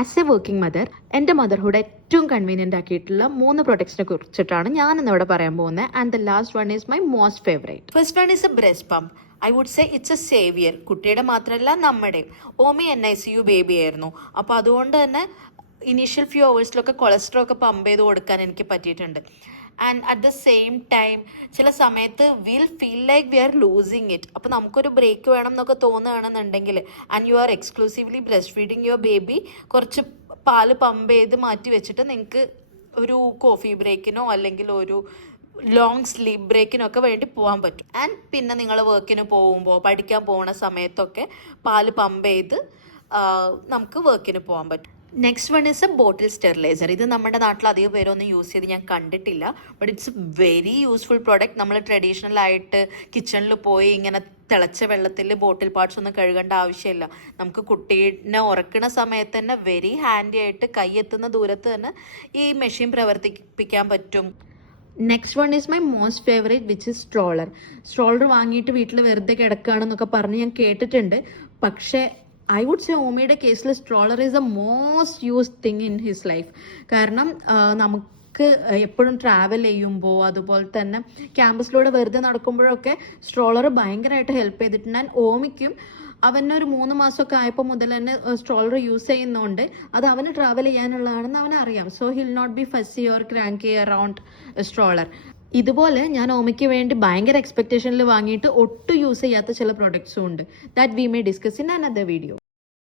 As a working mother, എൻ്റെ motherhood ഏറ്റവും convenient ആക്കിയിട്ടുള്ള 3 പ്രൊഡക്ട്സിനെ കുറിച്ചിട്ടാണ് ഞാൻ ഇന്നിവിടെ പറയാൻ പോകുന്നത്. And the last one is my most favourite. First one is a breast pump. I would say it's a saviour. കുട്ടിയുടെ മാത്രമല്ല നമ്മുടെയും. ഓമി NICU ബേബി ആയിരുന്നു. അപ്പോൾ അതുകൊണ്ട് തന്നെ ഇനീഷ്യൽ ഫ്യൂ അവേഴ്സിലൊക്കെ കൊളസ്ട്രോൾ ഒക്കെ പമ്പ് ചെയ്ത് കൊടുക്കാൻ എനിക്ക് പറ്റിയിട്ടുണ്ട്. And at the same time ചില സമയത്ത് will feel like we are losing it. അപ്പോൾ നമുക്കൊരു ബ്രേക്ക് വേണം എന്നൊക്കെ തോന്നുകയാണെന്നുണ്ടെങ്കിൽ and you are exclusively breast feeding your baby, കുറച്ച് പാല് പമ്പ് ചെയ്ത് മാറ്റി വെച്ചിട്ട് നിങ്ങൾക്ക് ഒരു കോഫി ബ്രേക്കിനോ അല്ലെങ്കിൽ ഒരു ലോങ് സ്ലീപ്പ് ബ്രേക്കിനൊക്കെ വേണ്ടി പോകാൻ പറ്റും. ആൻഡ് പിന്നെ നിങ്ങൾ വർക്കിന് പോകുമ്പോൾ പഠിക്കാൻ പോകുന്ന സമയത്തൊക്കെ പാല് പമ്പ് ചെയ്ത് നമുക്ക് വർക്കിന് പോകാൻ പറ്റും. Next one is A bottle steriliser. ഇത് നമ്മുടെ നാട്ടിൽ അധികം പേരൊന്നും യൂസ് ചെയ്ത് ഞാൻ കണ്ടിട്ടില്ല. But it's very useful product. നമ്മൾ ട്രഡീഷണൽ ആയിട്ട് കിച്ചണിൽ പോയി ഇങ്ങനെ തിളച്ച വെള്ളത്തിൽ ബോട്ടിൽ പാർട്സ് ഒന്നും കഴുകേണ്ട ആവശ്യമില്ല. നമുക്ക് കുട്ടീനെ ഉറക്കുന്ന സമയത്ത് തന്നെ വെരി ഹാൻഡി ആയിട്ട് കൈ എത്തുന്ന ദൂരത്ത് തന്നെ ഈ മെഷീൻ പ്രവർത്തിപ്പിക്കാൻ പറ്റും. Next one is my most favourite which is stroller. Stroller വാങ്ങിയിട്ട് വീട്ടിൽ വെറുതെ കിടക്കുകയാണെന്നൊക്കെ പറഞ്ഞ് ഞാൻ കേട്ടിട്ടുണ്ട്. പക്ഷേ ഐ വുഡ് സേ ഓമിയുടെ കേസിൽ stroller is the most used thing in his life. കാരണം നമുക്ക് എപ്പോഴും ട്രാവൽ ചെയ്യുമ്പോൾ അതുപോലെ തന്നെ ക്യാമ്പസിലൂടെ വെറുതെ നടക്കുമ്പോഴൊക്കെ സ്ട്രോളർ ഭയങ്കരമായിട്ട് ഹെൽപ്പ് ചെയ്തിട്ടുണ്ട്. ആൻഡ് ഓമിക്കും അവനൊരു 3 മാസമൊക്കെ ആയപ്പോൾ മുതൽ തന്നെ സ്ട്രോളർ യൂസ് ചെയ്യുന്നതുകൊണ്ട് അത് അവന് ട്രാവൽ ചെയ്യാനുള്ളതാണെന്ന് അവനറിയാം. So he'll not be fussy or cranky around stroller. ഇതുപോലെ ഞാൻ ഓമയ്ക്ക് വേണ്ടി ഭയങ്കര എക്സ്പെക്ടേഷനിൽ വാങ്ങിയിട്ട് ഒട്ടും യൂസ് ചെയ്യാത്ത ചില പ്രൊഡക്ട്സും ഉണ്ട്. That we may discuss in another video.